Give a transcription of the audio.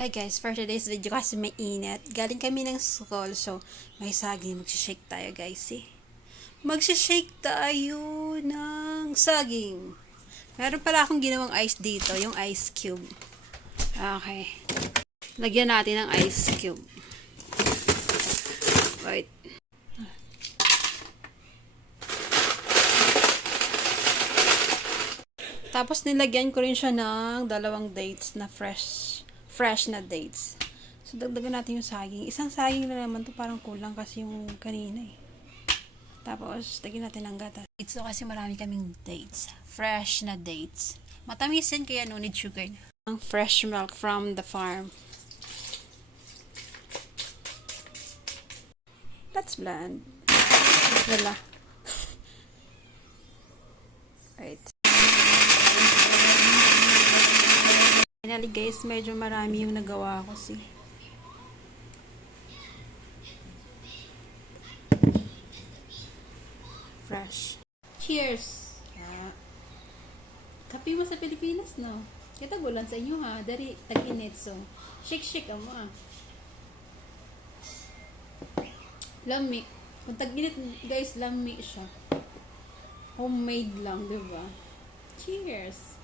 Hi guys, for today's video kasi may init. Galing kami ng school, so may saging. Magsishake tayo guys eh. Magsishake tayo ng saging. Meron pala akong ginawang ice dito, yung ice cube. Okay. Lagyan natin ng ice cube. Wait. Tapos nilagyan ko rin siya ng dalawang dates na fresh na dates. So dagdagan natin yung saging. Isang saging na naman to, parang kulang kasi yung kanina eh. Tapos lagyan natin ng gatas. Ito kasi marami kaming dates. Fresh na dates. Matamis yan kaya no need sugar. Ang fresh milk from the farm. That's bland. Wala. Right. Finally guys, medyo marami yung nagawa ko si. Fresh. Cheers! Kape mo sa Pilipinas, no? Kita gulan sa inyo ha. Dari tag-init, so shake mo ah. Lami. Kung tag-init guys, lami siya. Homemade lang, diba? Cheers!